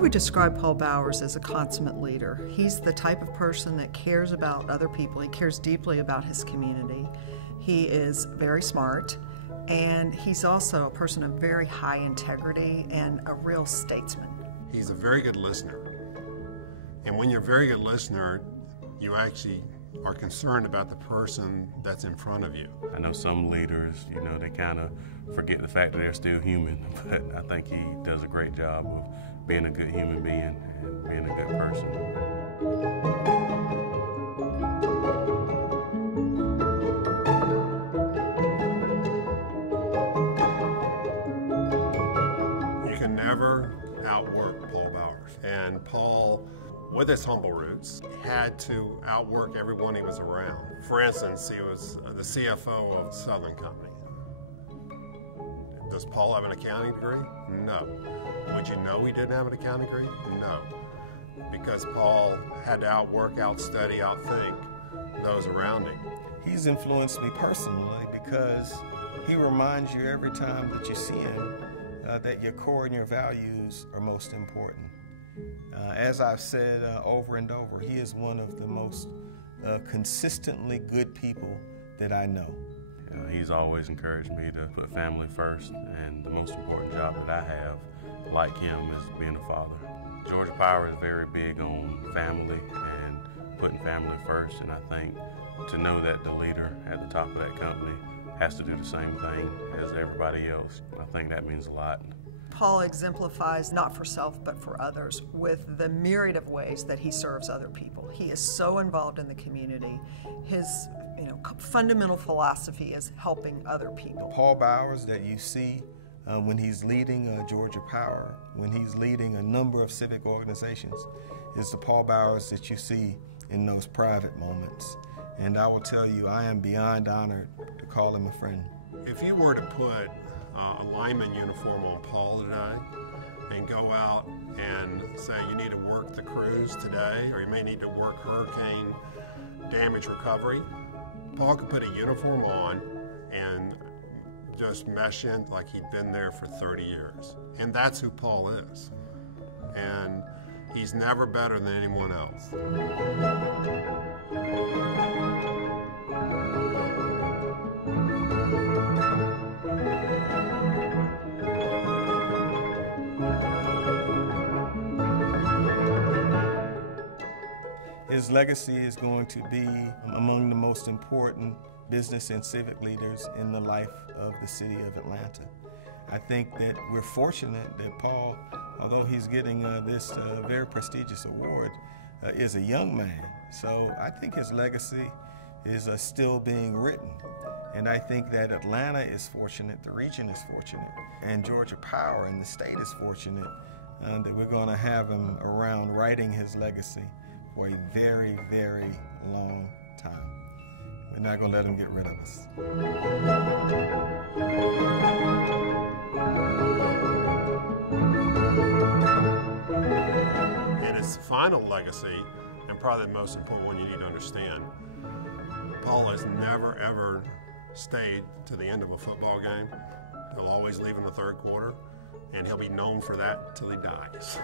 would describe Paul Bowers as a consummate leader. He's the type of person that cares about other people. He cares deeply about his community. He is very smart, and he's also a person of very high integrity and a real statesman. He's a very good listener. And when you're a very good listener, you actually are concerned about the person that's in front of you. I know some leaders, they kind of forget the fact that they're still human, but I think he does a great job of being a good human being and being a good person. You can never outwork Paul Bowers. And Paul, with his humble roots, had to outwork everyone he was around. For instance, he was the CFO of Southern Company. Does Paul have an accounting degree? No. Would you know he didn't have an accounting degree? No. Because Paul had to outwork, outstudy, outthink those around him. He's influenced me personally because he reminds you every time that you see him that your core and your values are most important. As I've said over and over, he is one of the most consistently good people that I know. He's always encouraged me to put family first, and the most important job that I have, like him, is being a father. Georgia Power is very big on family and putting family first, and I think to know that the leader at the top of that company has to do the same thing as everybody else, I think that means a lot. Paul exemplifies not for self but for others with the myriad of ways that he serves other people. He is so involved in the community. His fundamental philosophy is helping other people. Paul Bowers that you see when he's leading Georgia Power, when he's leading a number of civic organizations, is the Paul Bowers that you see in those private moments. And I will tell you, I am beyond honored to call him a friend. If you were to put a lineman uniform on Paul today and go out and say you need to work the crews today, or you may need to work hurricane damage recovery, Paul could put a uniform on and just mesh in like he'd been there for 30 years. And that's who Paul is. And he's never better than anyone else. His legacy is going to be among the most important business and civic leaders in the life of the city of Atlanta. I think that we're fortunate that Paul, although he's getting this very prestigious award, is a young man. So I think his legacy is still being written. And I think that Atlanta is fortunate, the region is fortunate, and Georgia Power and the state is fortunate that we're going to have him around writing his legacy for a very, very long time. We're not going to let him get rid of us. And his final legacy, and probably the most important one you need to understand, Paul has never, ever stayed to the end of a football game. He'll always leave in the third quarter, and he'll be known for that till he dies.